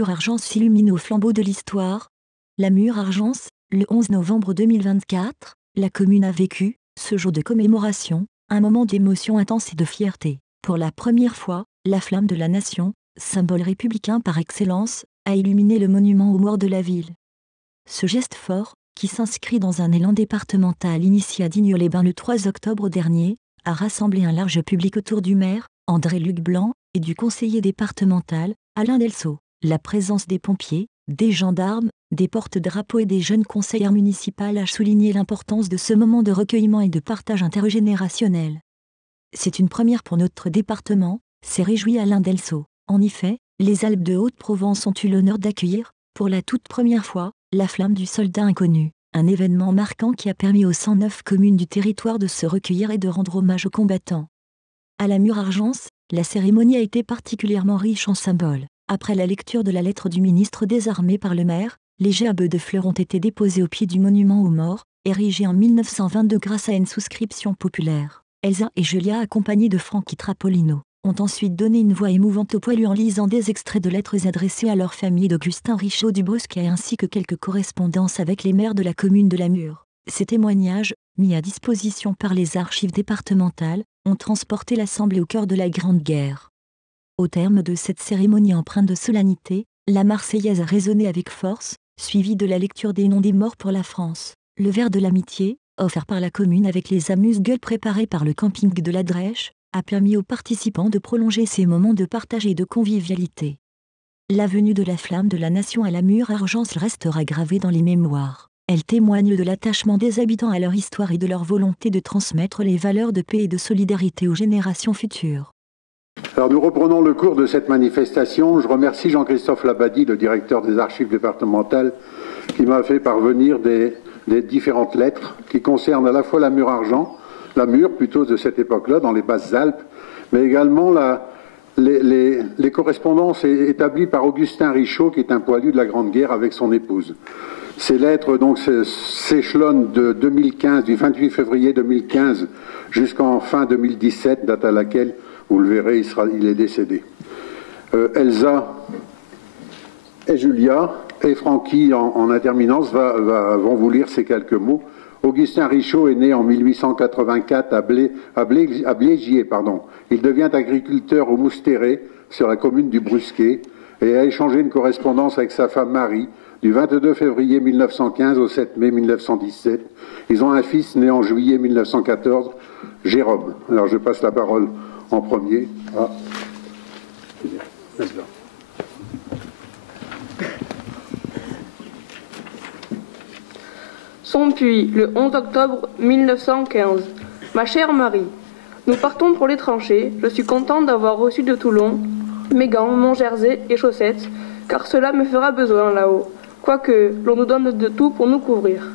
Mur-Argence s'illumine au flambeau de l'histoire. La Mur-Argence, le 11 novembre 2024, la commune a vécu, ce jour de commémoration, un moment d'émotion intense et de fierté. Pour la première fois, la flamme de la nation, symbole républicain par excellence, a illuminé le monument aux morts de la ville. Ce geste fort, qui s'inscrit dans un élan départemental initié à Digne-les-Bains le 3 octobre dernier, a rassemblé un large public autour du maire, André-Luc Blanc, et du conseiller départemental, Alain Delceau. La présence des pompiers, des gendarmes, des porte-drapeaux et des jeunes conseillères municipales a souligné l'importance de ce moment de recueillement et de partage intergénérationnel. C'est une première pour notre département, s'est réjoui Alain Delceau. En effet, les Alpes de Haute-Provence ont eu l'honneur d'accueillir, pour la toute première fois, la flamme du soldat inconnu. Un événement marquant qui a permis aux 109 communes du territoire de se recueillir et de rendre hommage aux combattants. À la Mur-Argence, la cérémonie a été particulièrement riche en symboles. Après la lecture de la lettre du ministre des Armées par le maire, les gerbes de fleurs ont été déposées au pied du monument aux morts, érigé en 1922 grâce à une souscription populaire. Elsa et Julia, accompagnées de Francky Trapolino, ont ensuite donné une voix émouvante aux poilus en lisant des extraits de lettres adressées à leur famille d'Augustin Richaud du Brusquet ainsi que quelques correspondances avec les maires de la commune de la Mur. Ces témoignages, mis à disposition par les archives départementales, ont transporté l'Assemblée au cœur de la Grande Guerre. Au terme de cette cérémonie empreinte de solennité, la Marseillaise a résonné avec force, suivie de la lecture des noms des morts pour la France. Le verre de l'amitié, offert par la commune avec les amuse-gueules préparés par le camping de la Drèche, a permis aux participants de prolonger ces moments de partage et de convivialité. La venue de la flamme de la nation à la Mur-Argence restera gravée dans les mémoires. Elle témoigne de l'attachement des habitants à leur histoire et de leur volonté de transmettre les valeurs de paix et de solidarité aux générations futures. Alors nous reprenons le cours de cette manifestation. Je remercie Jean-Christophe Labadie, le directeur des archives départementales, qui m'a fait parvenir des différentes lettres qui concernent à la fois la Mur-Argent, la Mur plutôt de cette époque-là, dans les Basses-Alpes, mais également les correspondances établies par Augustin Richaud, qui est un poilu de la Grande Guerre avec son épouse. Ces lettres donc s'échelonnent de 2015, du 28 février 2015 jusqu'en fin 2017, date à laquelle, vous le verrez, il est décédé. Elsa et Julia et Francky en interminence vont vous lire ces quelques mots. Augustin Richaud est né en 1884 à Blégier. Il devient agriculteur au Moustéré, sur la commune du Brusquet, et a échangé une correspondance avec sa femme Marie du 22 février 1915 au 7 mai 1917. Ils ont un fils né en juillet 1914, Jérôme. Alors je passe la parole en premier à... Sompuy, le 11 octobre 1915. Ma chère Marie, nous partons pour les tranchées. Je suis contente d'avoir reçu de Toulon mes gants, mon jersey et chaussettes, car cela me fera besoin là-haut, quoique l'on nous donne de tout pour nous couvrir.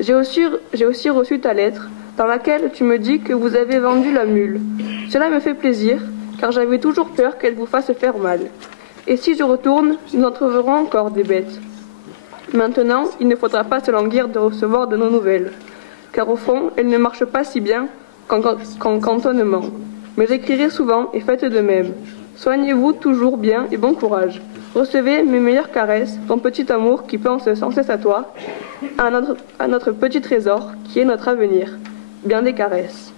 J'ai aussi reçu ta lettre, dans laquelle tu me dis que vous avez vendu la mule. Cela me fait plaisir, car j'avais toujours peur qu'elle vous fasse faire mal. Et si je retourne, nous en trouverons encore des bêtes. Maintenant, il ne faudra pas se languir de recevoir de nos nouvelles, car au fond, elles ne marchent pas si bien qu'en cantonnement. Mais j'écrirai souvent et faites de même. Soignez-vous toujours bien et bon courage. Recevez mes meilleures caresses, ton petit amour qui pense sans cesse à toi, à notre petit trésor qui est notre avenir. Bien des caresses.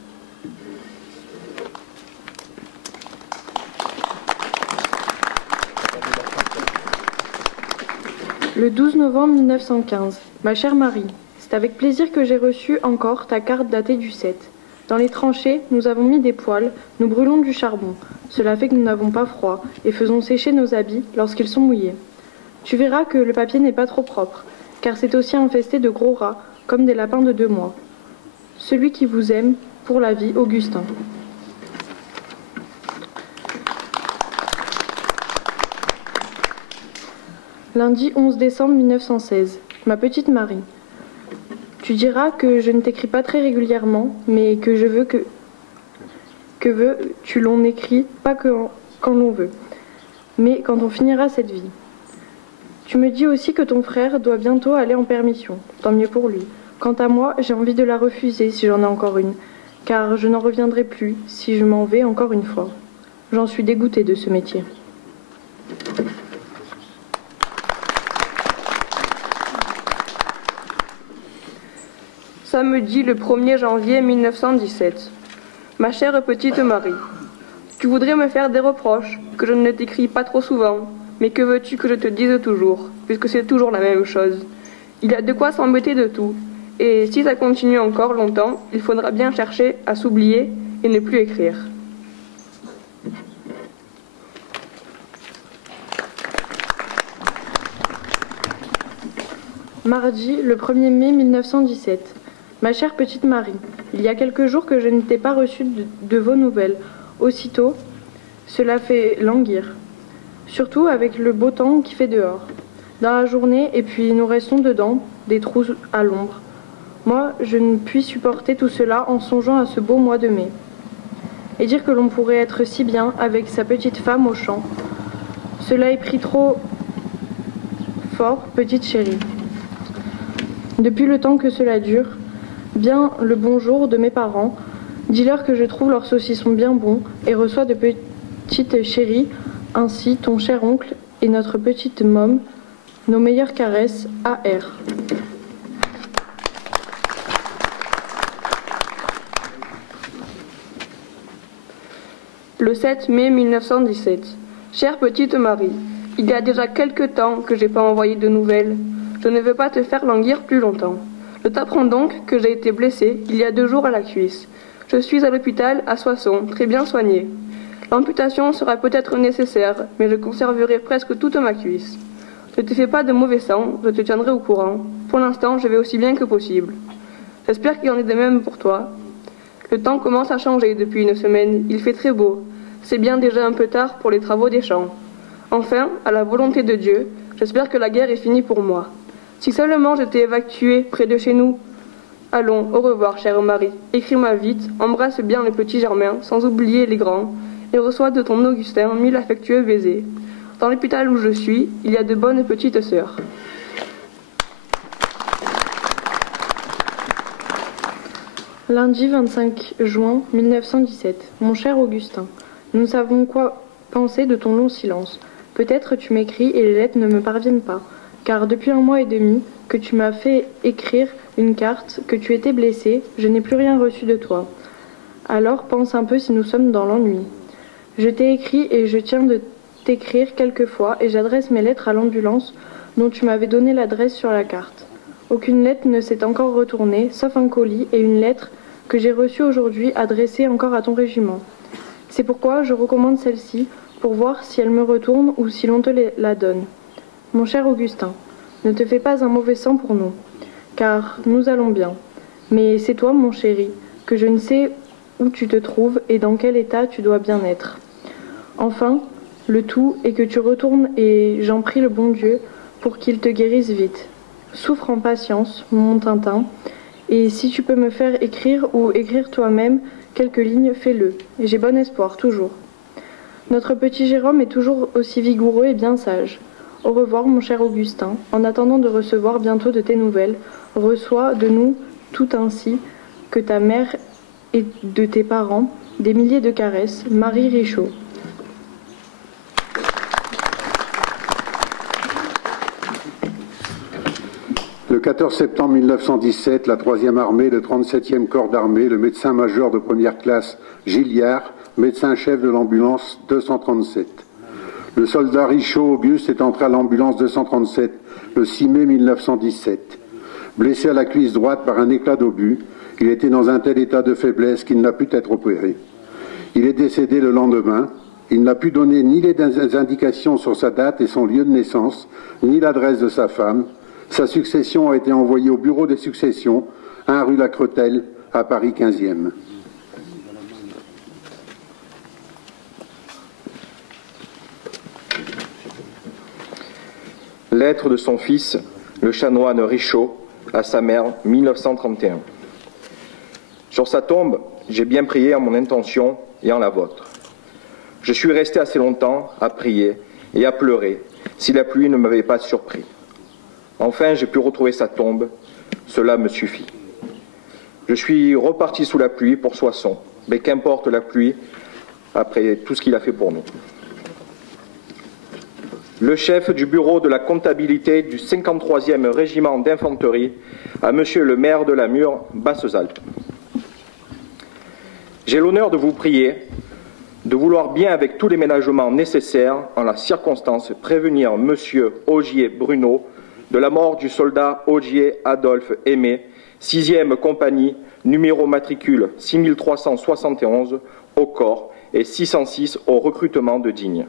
Le 12 novembre 1915. Ma chère Marie, c'est avec plaisir que j'ai reçu encore ta carte datée du 7. Dans les tranchées, nous avons mis des poêles, nous brûlons du charbon. Cela fait que nous n'avons pas froid et faisons sécher nos habits lorsqu'ils sont mouillés. Tu verras que le papier n'est pas trop propre, car c'est aussi infesté de gros rats, comme des lapins de 2 mois. Celui qui vous aime, pour la vie, Augustin. Lundi 11 décembre 1916. Ma petite Marie. Tu diras que je ne t'écris pas très régulièrement, mais que je veux tu l'on écrit, pas quand l'on veut, mais quand on finira cette vie. Tu me dis aussi que ton frère doit bientôt aller en permission, tant mieux pour lui. Quant à moi, j'ai envie de la refuser si j'en ai encore une, car je n'en reviendrai plus si je m'en vais encore une fois. J'en suis dégoûtée de ce métier. Samedi le 1er janvier 1917. Ma chère petite Marie, tu voudrais me faire des reproches, que je ne t'écris pas trop souvent, mais que veux-tu que je te dise toujours, puisque c'est toujours la même chose. Il y a de quoi s'embêter de tout, et si ça continue encore longtemps, il faudra bien chercher à s'oublier et ne plus écrire. Mardi, le 1er mai 1917. Ma chère petite Marie, il y a quelques jours que je ne t'ai pas reçu de vos nouvelles. Aussitôt, cela fait languir. Surtout avec le beau temps qui fait dehors. Dans la journée, et puis nous restons dedans, des trous à l'ombre. Moi, je ne puis supporter tout cela en songeant à ce beau mois de mai. Et dire que l'on pourrait être si bien avec sa petite femme au champ. Cela est pris trop fort, petite chérie. Depuis le temps que cela dure, bien le bonjour de mes parents, dis-leur que je trouve leurs saucissons bien bons et reçois de petites chéries, ainsi ton cher oncle et notre petite môme, nos meilleures caresses, A.R. Le 7 mai 1917. Chère petite Marie, il y a déjà quelque temps que j'ai pas envoyé de nouvelles. Je ne veux pas te faire languir plus longtemps. Je t'apprends donc que j'ai été blessée il y a 2 jours à la cuisse. Je suis à l'hôpital à Soissons, très bien soignée. L'amputation sera peut-être nécessaire, mais je conserverai presque toute ma cuisse. Ne te fais pas de mauvais sang, je te tiendrai au courant. Pour l'instant, je vais aussi bien que possible. J'espère qu'il en est de même pour toi. Le temps commence à changer depuis une semaine, il fait très beau. C'est bien déjà un peu tard pour les travaux des champs. Enfin, à la volonté de Dieu, j'espère que la guerre est finie pour moi. Si seulement j'étais évacuée près de chez nous. Allons, au revoir, chère Marie. Écris-moi vite, embrasse bien le petit Germain, sans oublier les grands, et reçois de ton Augustin 1000 affectueux baisers. Dans l'hôpital où je suis, il y a de bonnes petites sœurs. Lundi 25 juin 1917. Mon cher Augustin, nous savons quoi penser de ton long silence. Peut-être tu m'écris et les lettres ne me parviennent pas, car depuis 1 mois et demi que tu m'as fait écrire une carte, que tu étais blessé, je n'ai plus rien reçu de toi. Alors pense un peu si nous sommes dans l'ennui. Je t'ai écrit et je tiens de t'écrire quelquefois et j'adresse mes lettres à l'ambulance dont tu m'avais donné l'adresse sur la carte. Aucune lettre ne s'est encore retournée, sauf un colis et une lettre que j'ai reçue aujourd'hui adressée encore à ton régiment. C'est pourquoi je recommande celle-ci pour voir si elle me retourne ou si l'on te la donne. Mon cher Augustin, ne te fais pas un mauvais sang pour nous, car nous allons bien. Mais c'est toi, mon chéri, que je ne sais où tu te trouves et dans quel état tu dois bien être. Enfin, le tout est que tu retournes et j'en prie le bon Dieu pour qu'il te guérisse vite. Souffre en patience, mon Tintin, et si tu peux me faire écrire ou écrire toi-même quelques lignes, fais-le. J'ai bon espoir, toujours. Notre petit Jérôme est toujours aussi vigoureux et bien sage. Au revoir, mon cher Augustin. En attendant de recevoir bientôt de tes nouvelles, reçois de nous tout ainsi que ta mère et de tes parents des milliers de caresses. Marie Richaud. Le 14 septembre 1917, la 3e armée, le 37e corps d'armée, le médecin-major de première classe Gilliard, médecin-chef de l'ambulance 237. Le soldat Richaud Auguste est entré à l'ambulance 237 le 6 mai 1917. Blessé à la cuisse droite par un éclat d'obus, il était dans un tel état de faiblesse qu'il n'a pu être opéré. Il est décédé le lendemain. Il n'a pu donner ni les indications sur sa date et son lieu de naissance, ni l'adresse de sa femme. Sa succession a été envoyée au bureau des successions, 1 rue Lacretelle, à Paris 15e. Lettre de son fils, le chanoine Richaud, à sa mère, 1931. Sur sa tombe, j'ai bien prié en mon intention et en la vôtre. Je suis resté assez longtemps à prier et à pleurer, si la pluie ne m'avait pas surpris. Enfin, j'ai pu retrouver sa tombe, cela me suffit. Je suis reparti sous la pluie pour Soissons, mais qu'importe la pluie, après tout ce qu'il a fait pour nous. le chef du bureau de la comptabilité du 53e régiment d'infanterie, à Monsieur le maire de la Mure, Basses-Alpes. J'ai l'honneur de vous prier de vouloir bien, avec tous les ménagements nécessaires, en la circonstance, prévenir Monsieur Augier Bruno de la mort du soldat Augier Adolphe Aimé, 6e compagnie, numéro matricule 6371 au corps et 606 au recrutement de Digne.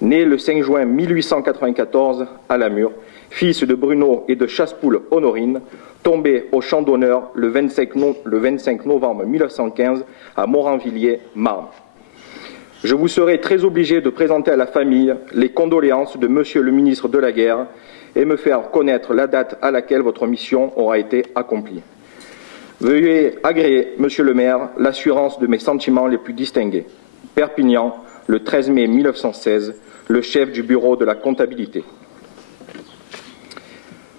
Né le 5 juin 1894 à la Mure, fils de Bruno et de Chassepoul Honorine, tombé au champ d'honneur le 25 novembre 1915 à Moranvilliers, Marne. Je vous serai très obligé de présenter à la famille les condoléances de Monsieur le ministre de la Guerre et me faire connaître la date à laquelle votre mission aura été accomplie. Veuillez agréer, Monsieur le maire, l'assurance de mes sentiments les plus distingués. Perpignan, le 13 mai 1916, le chef du bureau de la comptabilité.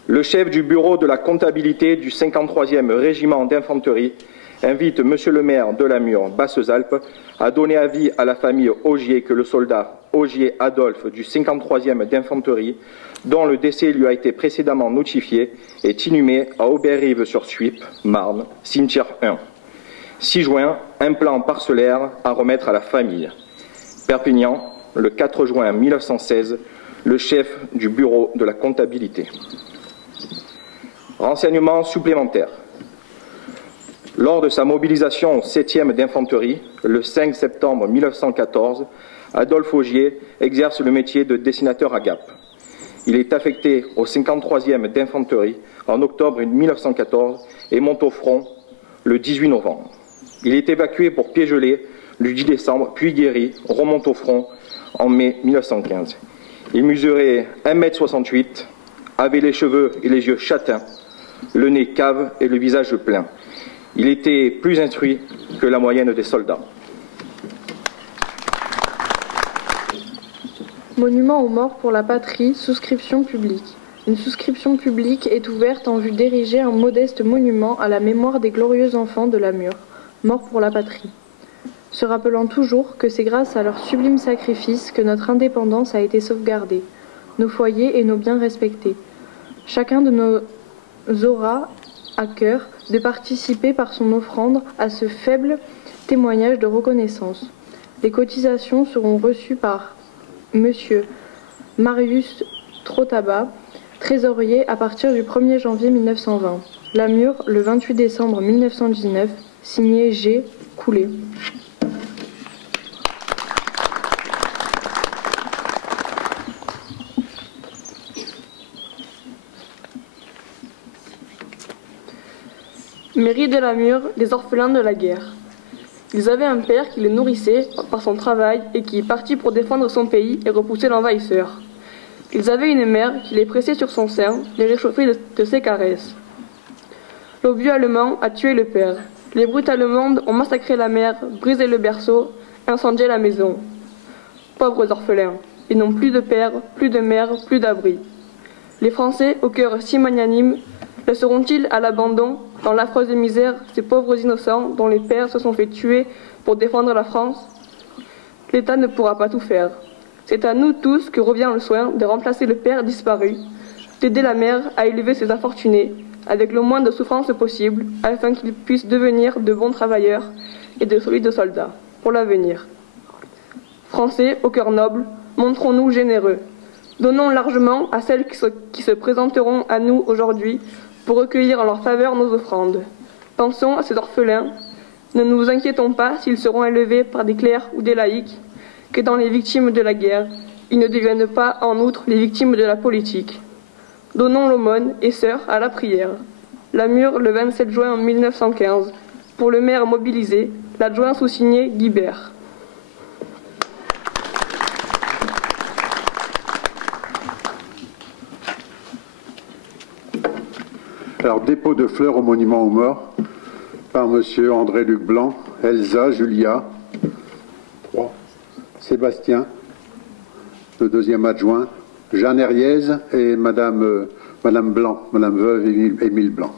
Le chef du bureau de la comptabilité du 53e régiment d'infanterie invite Monsieur le maire de la Mure, Basses-Alpes, à donner avis à la famille Augier que le soldat Augier Adolphe du 53e d'infanterie, dont le décès lui a été précédemment notifié, est inhumé à Auberive-sur-Suippe, Marne, cimetière 1. 6 juin, un plan parcellaire à remettre à la famille. Perpignan, le 4 juin 1916, le chef du bureau de la comptabilité. Renseignements supplémentaires. Lors de sa mobilisation au 7e d'infanterie, le 5 septembre 1914, Adolphe Augier exerce le métier de dessinateur à Gap. Il est affecté au 53e d'infanterie en octobre 1914 et monte au front le 18 novembre. Il est évacué pour pied gelé le 10 décembre, puis guéri, remonte au front en mai 1915. Il mesurait 1,68 m, avait les cheveux et les yeux châtains, le nez cave et le visage plein. Il était plus instruit que la moyenne des soldats. Monument aux morts pour la patrie, souscription publique. Une souscription publique est ouverte en vue d'ériger un modeste monument à la mémoire des glorieux enfants de la Mure, morts pour la patrie. Se rappelant toujours que c'est grâce à leur sublime sacrifice que notre indépendance a été sauvegardée, nos foyers et nos biens respectés. Chacun de nous aura à cœur de participer par son offrande à ce faible témoignage de reconnaissance. Les cotisations seront reçues par Monsieur Marius Trotabat, trésorier à partir du 1er janvier 1920. La Mure, le 28 décembre 1919, signé G. Coulet. Mairie de la Mure, les orphelins de la guerre. Ils avaient un père qui les nourrissait par son travail et qui est parti pour défendre son pays et repousser l'envahisseur. Ils avaient une mère qui les pressait sur son sein, les réchauffait de ses caresses. L'obus allemand a tué le père. Les brutes allemandes ont massacré la mère, brisé le berceau, incendié la maison. Pauvres orphelins, ils n'ont plus de père, plus de mère, plus d'abri. Les Français, au cœur si magnanime, laisseront-ils à l'abandon, dans l'affreuse misère, ces pauvres innocents dont les pères se sont fait tuer pour défendre la France? L'État ne pourra pas tout faire. C'est à nous tous que revient le soin de remplacer le père disparu, d'aider la mère à élever ses infortunés, avec le moins de souffrance possible, afin qu'ils puissent devenir de bons travailleurs et de solides soldats pour l'avenir. Français, au cœur noble, montrons-nous généreux. Donnons largement à celles qui se présenteront à nous aujourd'hui pour recueillir en leur faveur nos offrandes. Pensons à ces orphelins. Ne nous inquiétons pas s'ils seront élevés par des clercs ou des laïcs, que dans les victimes de la guerre, ils ne deviennent pas en outre les victimes de la politique. Donnons l'aumône et sœurs à la prière. La Mure, le 27 juin 1915. Pour le maire mobilisé, l'adjoint sous-signé Guibert. Alors, dépôt de fleurs au monument aux morts par Monsieur André-Luc Blanc, Elsa, Julia, Sébastien, le deuxième adjoint, Jeanne Herriez et Madame Blanc, Madame veuve Émile Blanc.